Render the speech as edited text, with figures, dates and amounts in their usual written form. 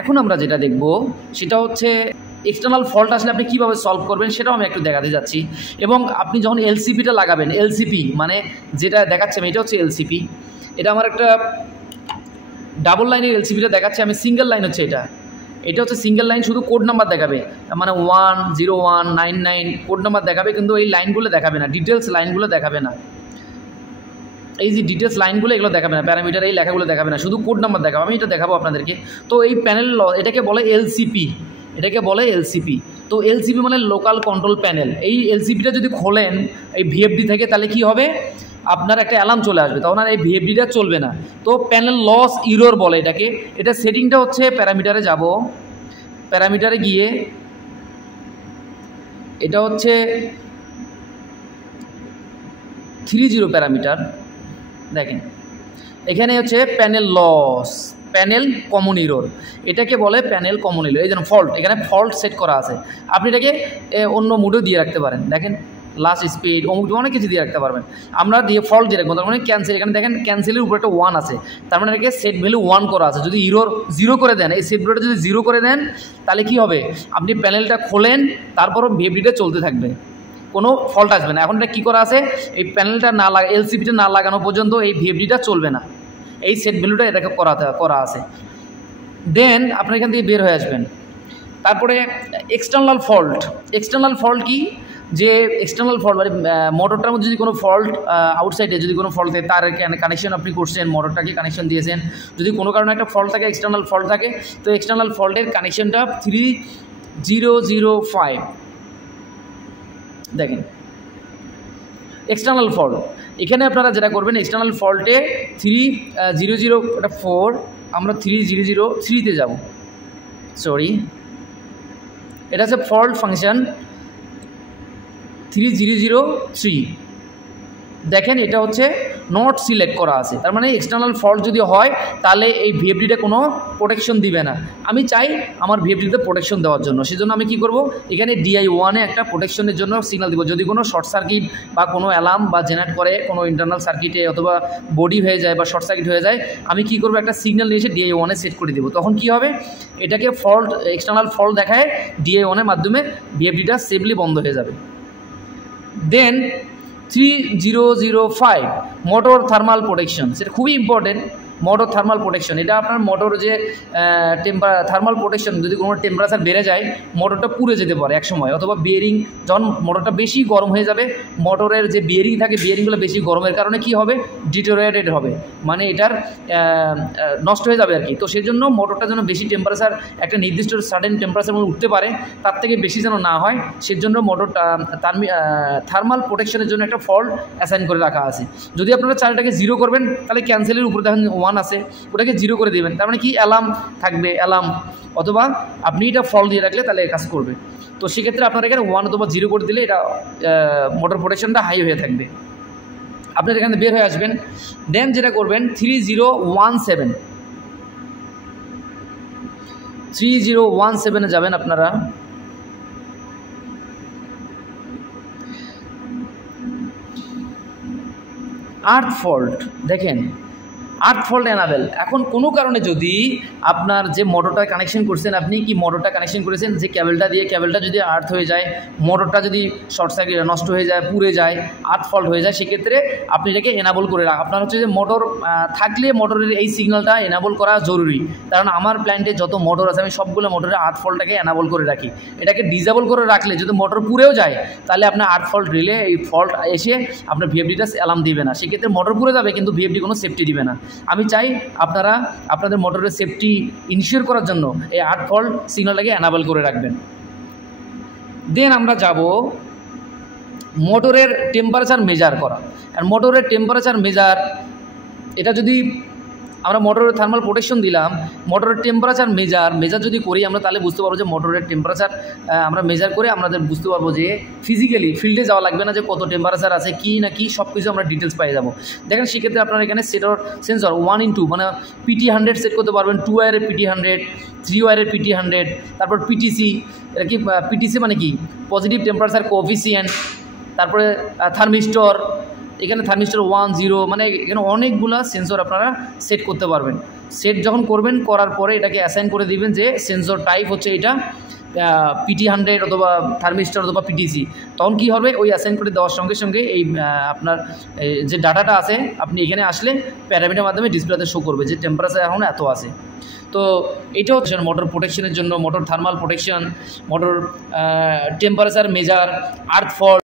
এখন আমরা যেটা দেখব সেটা হচ্ছে এক্সটার্নাল ফল্ট আসলে আপনি কীভাবে সলভ করবেন সেটাও আমি একটু দেখাতে যাচ্ছি। এবং আপনি যখন এলসিপিটা লাগাবেন, এলসিপি মানে যেটা দেখাচ্ছে আমি, এটা হচ্ছে এলসিপি, এটা আমার একটা ডাবল লাইনের এলসিপিটা দেখাচ্ছে, আমি সিঙ্গেল লাইন হচ্ছে এটা হচ্ছে সিঙ্গেল লাইন, শুধু কোড নাম্বার দেখাবে, মানে 10199 কোড নাম্বার দেখাবে, কিন্তু এই লাইনগুলো দেখাবে না, ডিটেলস লাইনগুলো দেখাবে না, এই যে ডিটেলস লাইনগুলো এগুলো দেখাবে না, প্যারামিটার এই লেখাগুলো দেখাবে না, শুধু কোড নাম্বার দেখাবে। আমি এটা দেখাবো আপনাদেরকে। তো এই প্যানেল এটাকে বলে এলসিপি, এটাকে বলে এলসিপি। তো এলসিপি মানে লোকাল কন্ট্রোল প্যানেল। এই এলসিপিটা যদি খোলেন এই ভিএফডি থেকে, তাহলে কি হবে, আপনার একটা অ্যালার্ম চলে আসবে, তখন আর এই ভিএফডিটা চলবে না। তো প্যানেল লস ইরর বলে এটাকে। এটা সেটিংটা হচ্ছে প্যারামিটারে যাব, প্যারামিটারে গিয়ে এটা হচ্ছে 30 প্যারামিটার, দেখেন এখানে হচ্ছে panel loss, panel common error, এটাকে বলে প্যানেল কমন ইরর। এই জন্য ফল্ট, এখানে ফল্ট সেট করা আছে, আপনি এটাকে অন্য মুডেও দিয়ে রাখতে পারেন। দেখেন লাস্ট স্পিড অমুক অনেক কিছু দিয়ে রাখতে পারবেন। আমরা দিয়ে ফল্ট দিয়ে রাখবো, তার মানে ক্যান্সেল, এখানে দেখেন ক্যান্সেলের উপরে একটা 1 আছে, তার মানে এটাকে সেট ভ্যালু 1 করা আছে। যদি ইরর 0 করে দেন, এই সেট ভ্যালুটা যদি 0 করে দেন, তাহলে কি হবে, আপনি প্যানেলটা খোলেন, তারপরও ভিএফডিটা চলতে থাকবে, কোনো ফল্ট আসবে না। এখন এটা কী করা আছে, এই প্যানেলটা না লাগা, এলসিপিটা না লাগানো পর্যন্ত এই ভিএফডিটা চলবে না, এই সেট ভ্যালুটা এটাকে করা আছে। দেন আপনার এখান থেকে বের হয়ে আসবেন। তারপরে এক্সটার্নাল ফল্ট, এক্সটার্নাল ফল্ট কি, যে এক্সটার্নাল ফল্ট মানে মোটরটার মধ্যে যদি কোনো ফল্ট, আউটসাইডে যদি কোনো ফল্ট থাকে, তার কানেকশন আপনি করছেন, মোটরটাকে কানেকশন দিয়েছেন, যদি কোনো কারণে একটা ফল্ট থাকে, এক্সটার্নাল ফল্ট থাকে, তো এক্সটার্নাল ফল্টের কানেকশনটা 3005, দেখেন এক্সটার্নাল ফল্ট। এখানে আপনারা যেটা করবেন, এক্সটার্নাল ফল্টে 3004, আমরা 3003-তে যাব, সরি, এটা হচ্ছে ফল্ট ফাংশন 3003। দেখেন এটা হচ্ছে নট সিলেক্ট করা আছে, তার মানে এক্সটার্নাল ফল্ট যদি হয় তাহলে এই ভিএফডিটা কোনো প্রোটেকশন দিবে না। আমি চাই আমার ভিএফডিতে প্রোটেকশন দেওয়ার জন্য, সেজন্য আমি কি করব, এখানে DI1-এ একটা প্রোটেকশনের জন্য সিগন্যাল দিব। যদি কোনো শর্ট সার্কিট বা কোনো অ্যালার্ম বা জেনারেট করে কোনো ইন্টারনাল সার্কিটে অথবা বডি হয়ে যায় বা শর্ট সার্কিট হয়ে যায়, আমি কি করব, একটা সিগন্যাল নিয়ে এসে DI1-এ সেট করে দেবো। তখন কি হবে, এটাকে ফল্ট, এক্সটার্নাল ফল্ট দেখায়, DI1-এর মাধ্যমে ভিএফডিটা সেফলি বন্ধ হয়ে যাবে। দেন 3005 মোটর থার্মাল প্রোটেকশন, সেটা খুবই ইম্পর্টেন্ট। মোটর থার্মাল প্রোটেকশন, এটা আপনার মোটর যে থার্মাল প্রোটেকশন, যদি কোনো টেম্পারেচার বেড়ে যায় মোটরটা পুড়ে যেতে পারে এক সময়, অথবা বিয়ারিং, যখন মোটরটা বেশি গরম হয়ে যাবে, মোটরের যে বিয়ারিং থাকে, বিয়ারিংগুলো বেশি গরমের কারণে কি হবে, ডিটোরিয়েটেড হবে, মানে এটার নষ্ট হয়ে যাবে আর কি। তো সেই জন্য মোটরটা যেন বেশি টেম্পারেচার, একটা নির্দিষ্ট সার্টেন টেম্পারেচার মধ্যে উঠতে পারে, তার থেকে বেশি যেন না হয়, সেজন্য মোটরটা থার্মাল প্রোটেকশনের জন্য একটা ফল্ট অ্যাসাইন করে রাখা আছে। যদি আপনারা চালটাকে 0 করবেন, তাহলে ক্যান্সেলের উপরে দেখেন 1 আছে, ওটাকে 0 করে দেবেন, তার মানে কি অ্যালার্ম থাকবে, অ্যালার্ম, অথবা আপনি এটা ফল্ট দিয়ে রাখলে তাহলে কাজ করবে। তো সেক্ষেত্রে আপনারা এখানে 1 অথবা 0 করে দিলে এটা মোটর প্রোটেকশনটা হাই হয়ে থাকবে। আপনার এখানে বের হয়ে আসবেন। দেন যেটা করবেন 3017 যাবেন আপনারা। আর্থ ফল্ট, দেখেন আর্থ ফল্ট এনাবেল। এখন কোনো কারণে যদি আপনার যে মোটরটা কানেকশন করছেন, আপনি কি মোটরটা কানেকশন করেছেন যে কেবলটা দিয়ে, কেবলটা যদি আর্থ হয়ে যায়, মোটরটা যদি শর্ট সার্কিট নষ্ট হয়ে যায়, পুড়ে যায়, আর্থ ফল্ট হয়ে যায়, সেক্ষেত্রে আপনি এটাকে এনাবল করে রাখ। আপনার হচ্ছে যে মোটর থাকলে মোটরের এই সিগন্যালটা এনাবল করা জরুরি, কারণ আমার প্ল্যান্টে যত মোটর আছে আমি সবগুলো মোটরের আর্থ ফল্টটাকে এনাবল করে রাখি। এটাকে ডিসেবল করে রাখলে যদি মোটর পুড়েও যায়, তাহলে আপনার আর্থ ফল্ট রিলে এই ফল্ট এসে আপনার ভিএফডিটা অ্যালার্ম দিবে না, সেক্ষেত্রে মোটর পুড়ে যাবে কিন্তু ভিএফডি কোনো সেফটি দিবে না। আমি চাই আপনারা আপনাদের মোটরের সেফটি ইনশিওর করার জন্য এই আর্থ ফল্ট সিগন্যালটাকে এনাবল করে রাখবেন। দেন আমরা যাব মোটরের টেম্পারেচার মেজার করা। আর মোটরের টেম্পারেচার মেজার, এটা যদি আমরা মোটরের থার্মাল প্রোটেকশন দিলাম, মোটরের টেম্পারেচার মেজার যদি করি আমরা, তাহলে বুঝতে পারবো যে মোটরের টেম্পারেচার আমরা মেজার করে আমাদের বুঝতে পারবো যে ফিজিক্যালি ফিল্ডে যাওয়া লাগবে না, যে কত টেম্পারেচার আছে কি না কি সব কিছু আমরা ডিটেলস পেয়ে যাবো। দেখেন সেক্ষেত্রে আপনারা এখানে সেন্সর 1:2 মানে PT100 সেট করতে পারবেন, 2 ওয়্যারের PT100, 3 ওয়্যারের PT100, তারপর পিটিসি। এটা কি পিটিসি মানে কি, পজিটিভ টেম্পারেচার কোএফিসিয়েন্ট, তারপরে থার্মিস্টর, এখানে থার্মিস্টর 1, 0, মানে এখানে অনেকগুলো সেন্সর আপনারা সেট করতে পারবেন। সেট যখন করবেন, করার পরে এটাকে অ্যাসাইন করে দিবেন যে সেন্সর টাইপ হচ্ছে এটা PT100 অথবা থার্মিস্টার অথবা PTC। তখন কী হবে, ওই অ্যাসাইন করে দেওয়ার সঙ্গে সঙ্গে এই আপনার যে ডাটাটা আছে আপনি এখানে আসলে প্যারামিটার মাধ্যমে ডিসপ্লেতে শো করবে যে টেম্পারেচার এখন এত আছে। তো এটা হচ্ছে মোটর প্রোটেকশনের জন্য, motor thermal protection, motor temperature measure, earth fault.